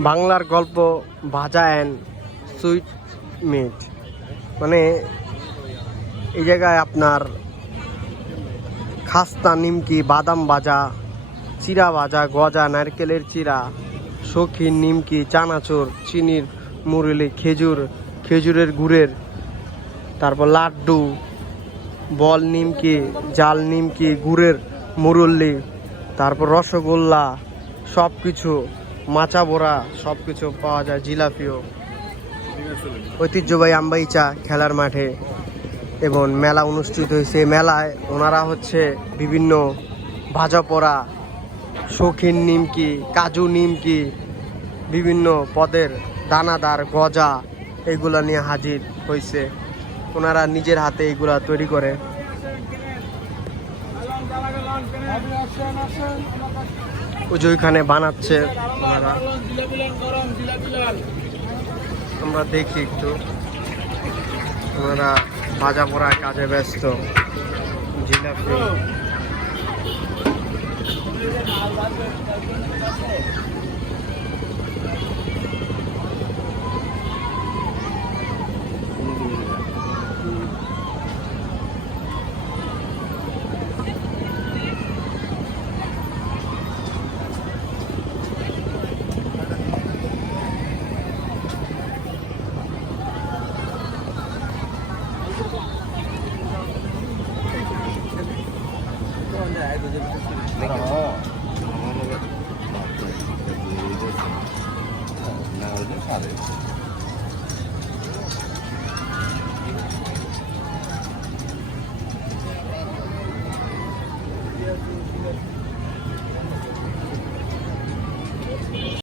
বাংলার গল্প ভাজা অ্যান্ড সুইট মিট মানে এই জায়গায় আপনার খাস্তা, নিমকি, বাদাম ভাজা, চিরা ভাজা, গজা, নারকেলের চিরা সখীর নিমকি, চানাচুর, চিনির মুরলি, খেজুর, খেজুরের গুড়ের, তারপর লাড্ডু, বল নিমকি, জাল নিমকি, গুড়ের মুরল্লি তারপর রসগোল্লা সব কিছু মাচা বোড়া সব কিছু পাওয়া যায়, জিলাপিও। ঐতিহ্যবাহী আম্বাইচা খেলার মাঠে। এবং মেলা অনুষ্ঠিত হয়েছে। মেলায় ওনারা হচ্ছে বিভিন্ন ভাজা পোড়া, শৌখিন নিমকি, কাজু নিমকি, বিভিন্ন পদের দানাদার, গজা, এগুলো নিয়ে হাজির হয়েছে ওনারা নিজের হাতে এগুলা তৈরি করে। ওই যে ওইখানে বানাচ্ছে ওনারা। আমরা দেখি একটু। ওনারা ভাজা পোড়া কাজে ব্যস্ত। জিলাপি। না হলে সাড়ে